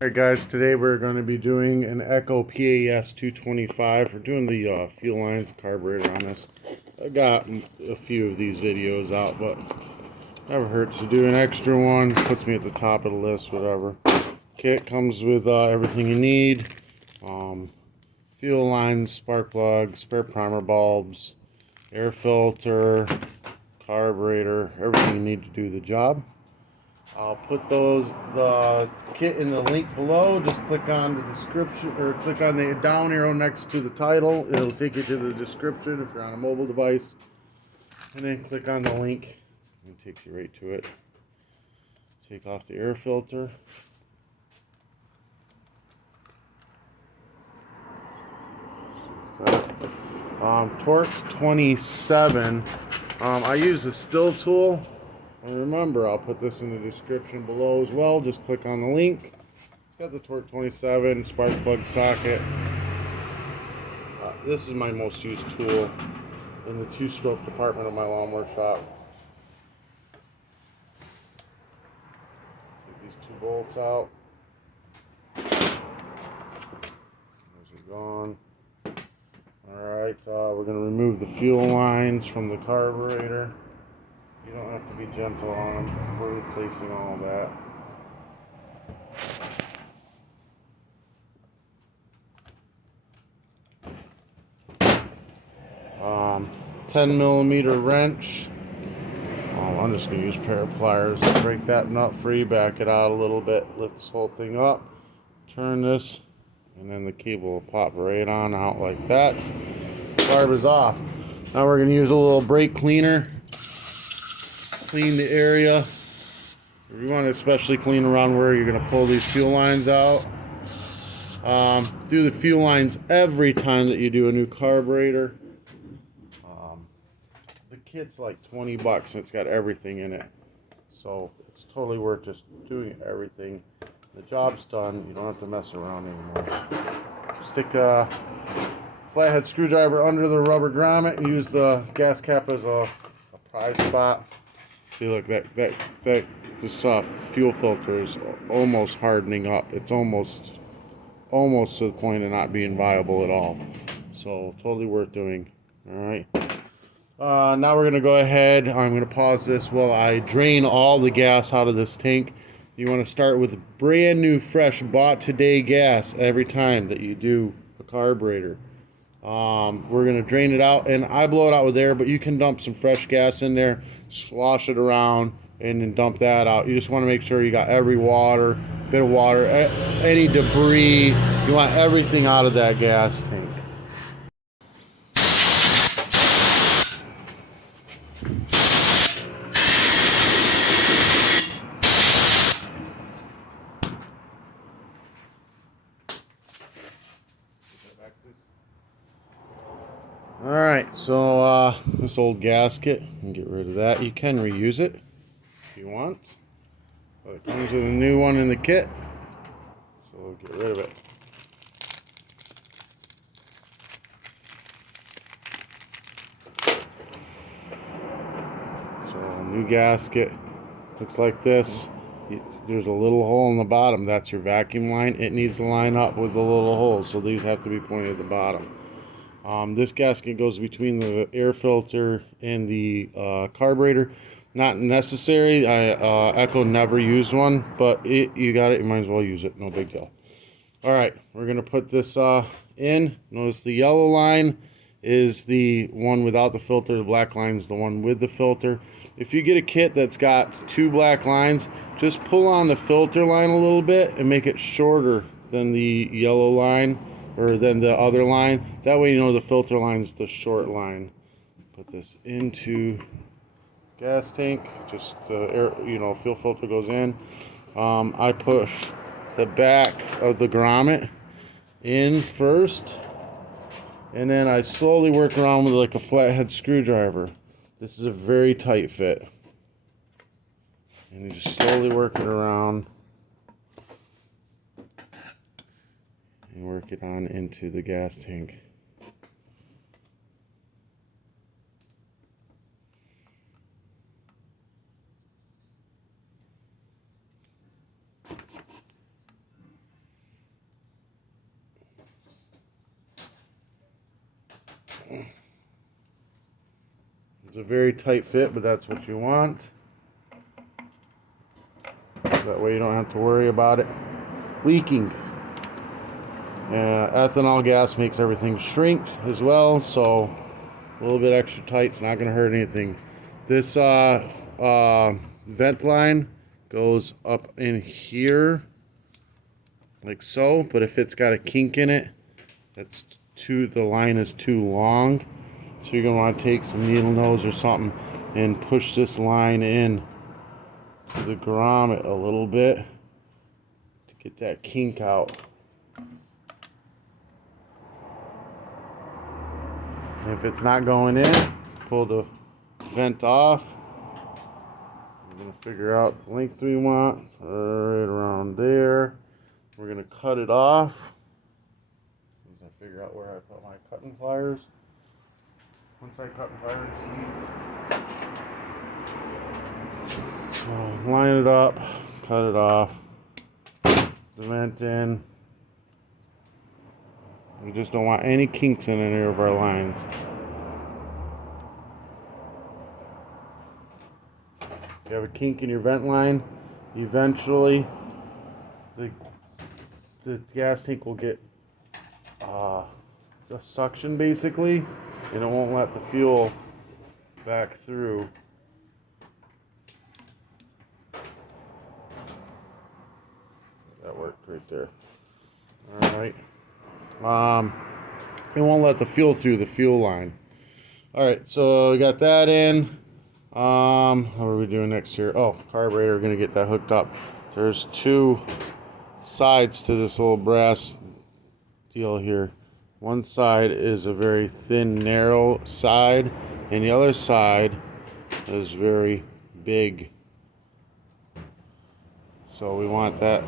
Alright guys, today we're going to be doing an Echo pas-225. We're doing the fuel lines carburetor on this. I got a few of these videos out, but never hurts to do an extra one. Puts me at the top of the list, whatever. Kit comes with everything you need. Fuel lines, spark plug, spare primer bulbs, air filter, carburetor, everything you need to do the job. I'll put the kit in the link below. Just click on the description or click on the down arrow next to the title. It'll take you to the description if you're on a mobile device. And then click on the link and it takes you right to it. Take off the air filter. Torque 27. I use the stihl tool. And remember, I'll put this in the description below as well. Just click on the link. It's got the torque 27 spark plug socket. This is my most used tool in the two-stroke department of my lawnmower shop. Take these two bolts out. Those are gone. Alright, we're going to remove the fuel lines from the carburetor. You don't have to be gentle on them. We're replacing all that. 10mm wrench. I'm just going to use a pair of pliers to break that nut free, back it out a little bit, lift this whole thing up, turn this, and then the cable will pop right on out like that. Carb is off. Now we're going to use a little brake cleaner. Clean the area. You want to especially clean around where you're going to pull these fuel lines out. Do the fuel lines every time that you do a new carburetor. The kit's like 20 bucks and it's got everything in it. So it's totally worth just doing everything. The job's done. You don't have to mess around anymore. Stick a flathead screwdriver under the rubber grommet and use the gas cap as a pry spot. See, look, this fuel filter is almost hardening up. It's almost to the point of not being viable at all. So totally worth doing. All right. Now we're gonna go ahead. I'm gonna pause this while I drain all the gas out of this tank. You want to start with brand new, fresh, bought today gas every time that you do a carburetor. We're going to drain it out, and I blow it out with air, but you can dump some fresh gas in there, slosh it around, and then dump that out. You just want to make sure you got every bit of water, any debris. You want everything out of that gas tank. Alright, so this old gasket, you can get rid of that. You can reuse it if you want, but it comes with a new one in the kit, so we'll get rid of it. So new gasket looks like this. There's a little hole in the bottom. That's your vacuum line. It needs to line up with the little holes, so these have to be pointed at the bottom. This gasket goes between the air filter and the carburetor. Not necessary. Echo never used one, but you got it. You might as well use it. No big deal. All right, we're gonna put this in. Notice the yellow line is the one without the filter. The black line is the one with the filter. If you get a kit that's got two black lines, just pull on the filter line a little bit and make it shorter than the yellow line, or than the other line. That way you know the filter line is the short line. Put this into gas tank. Just the air, fuel filter goes in. I push the back of the grommet in first, and then I slowly work around with like a flathead screwdriver. This is a very tight fit. And you just slowly work it around. And work it on into the gas tank. It's a very tight fit, but that's what you want. That way you don't have to worry about it leaking. Ethanol gas makes everything shrink as well, so a little bit extra tight. It's not going to hurt anything. This vent line goes up in here like so, but if it's got a kink in it, the line is too long, so you're going to want to take some needle nose or something and push this line in to the grommet a little bit to get that kink out. If it's not going in, pull the vent off. We're going to figure out the length we want, right around there. We're going to cut it off. I'm going to figure out where I put my cutting pliers. Once I cut pliers, so line it up, cut it off, the vent in. We just don't want any kinks in any of our lines. If you have a kink in your vent line, eventually the gas tank will get a suction basically, and it won't let the fuel back through. That worked right there. All right. It won't let the fuel through the fuel line. All right, so we got that in. What are we doing next here? Oh, carburetor. We're gonna get that hooked up. There's two sides to this little brass deal here. One side is a very thin, narrow side, and the other side is very big. So we want that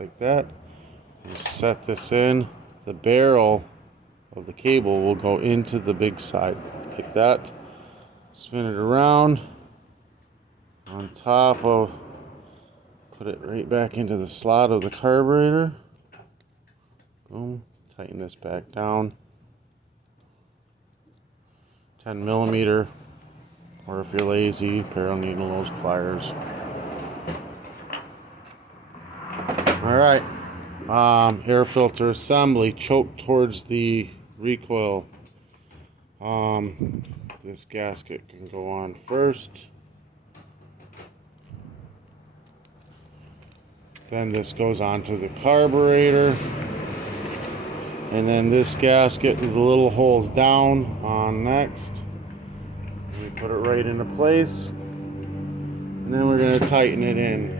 like that. You set this in. The barrel of the cable will go into the big side like that. Spin it around on top of, put it right back into the slot of the carburetor. Boom. Tighten this back down. 10 millimeter, or if you're lazy, pair of needle nose pliers. All right. Air filter assembly, choke towards the recoil. This gasket can go on first. Then this goes onto the carburetor. And then this gasket with the little holes down on next. We put it right into place. And then we're going to tighten it in.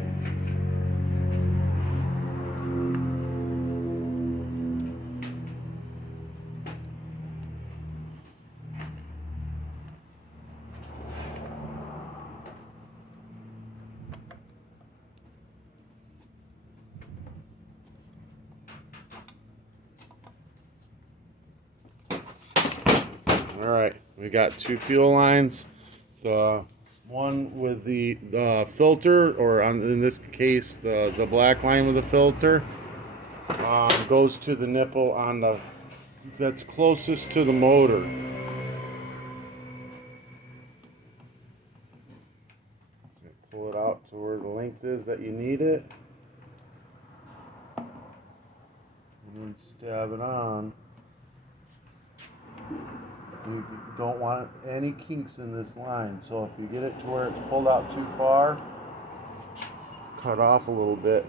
Alright, we got two fuel lines. The one with the filter, or in this case the black line with the filter, goes to the nipple on the that's closest to the motor. Pull it out to where the length is that you need it, and then stab it on. You don't want any kinks in this line, so if you get it to where it's pulled out too far, cut off a little bit.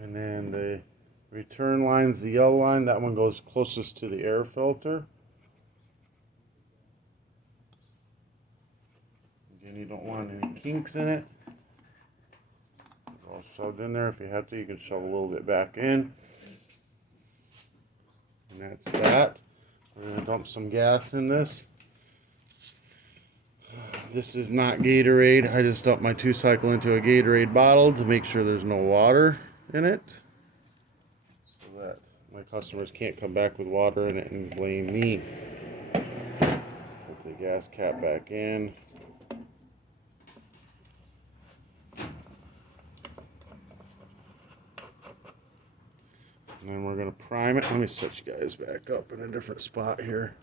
And then the return line's the yellow line. That one goes closest to the air filter. Again, you don't want any kinks in it. It's all shoved in there. If you have to, you can shove a little bit back in. And that's that. We're going to dump some gas in this. This is not Gatorade. I just dumped my 2-cycle into a Gatorade bottle to make sure there's no water in it. So that my customers can't come back with water in it and blame me. Put the gas cap back in. And then we're going to prime it. Let me set you guys back up in a different spot here.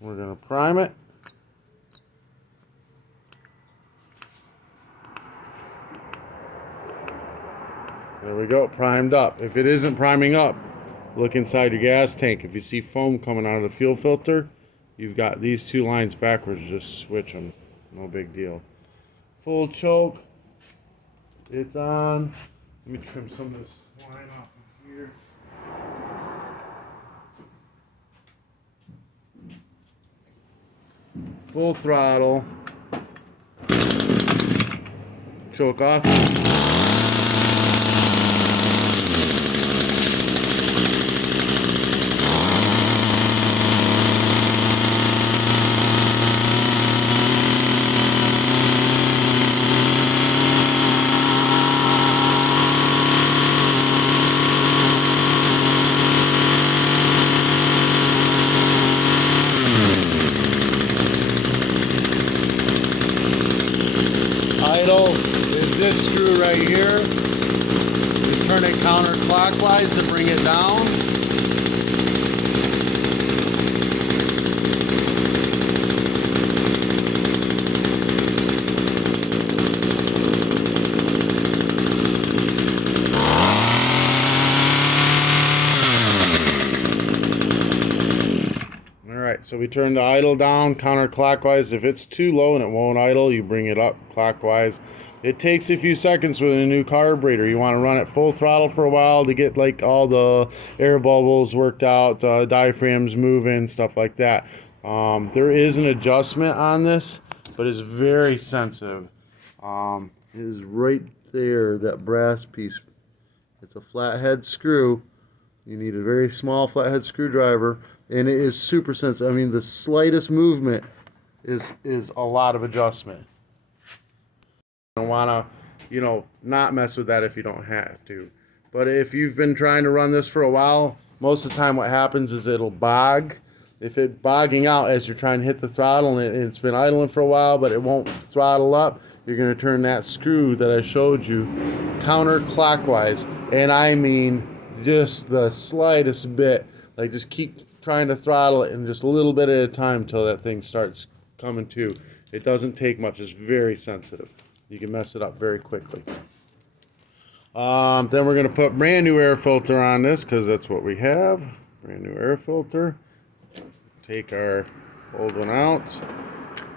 We're going to prime it. There we go, primed up. If it isn't priming up, look inside your gas tank. If you see foam coming out of the fuel filter, you've got these two lines backwards. Just switch them. No big deal. Full choke. It's on. Let me trim some of this line off of here. Full throttle. Choke off. Idle is this screw right here. You turn it counterclockwise to bring it down. Alright, so we turn the idle down counterclockwise. If it's too low and it won't idle, you bring it up clockwise. It takes a few seconds with a new carburetor. You want to run it full throttle for a while to get like all the air bubbles worked out, diaphragms moving, stuff like that. There is an adjustment on this, but it's very sensitive. It is right there, that brass piece. It's a flathead screw. You need a very small flathead screwdriver, and it is super sensitive. I mean, the slightest movement is a lot of adjustment. You don't want to, not mess with that if you don't have to. But if you've been trying to run this for a while, most of the time what happens is it'll bog. If it's bogging out as you're trying to hit the throttle and it's been idling for a while, but it won't throttle up, you're going to turn that screw that I showed you counterclockwise. And I mean just the slightest bit. Like, just keep trying to throttle it and just a little bit at a time until that thing starts coming to. It doesn't take much. It's very sensitive. You can mess it up very quickly. Then we're going to put brand new air filter on this because that's what we have. Brand new air filter. Take our old one out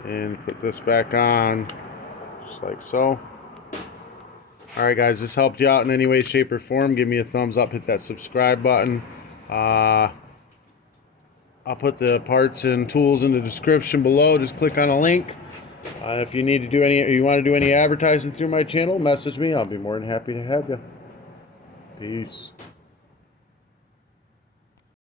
and put this back on just like so. Alright guys, this helped you out in any way, shape, or form. Give me a thumbs up, hit that subscribe button. I'll put the parts and tools in the description below. Just click on a link. If you need to do you want to do any advertising through my channel, message me. I'll be more than happy to have you. Peace.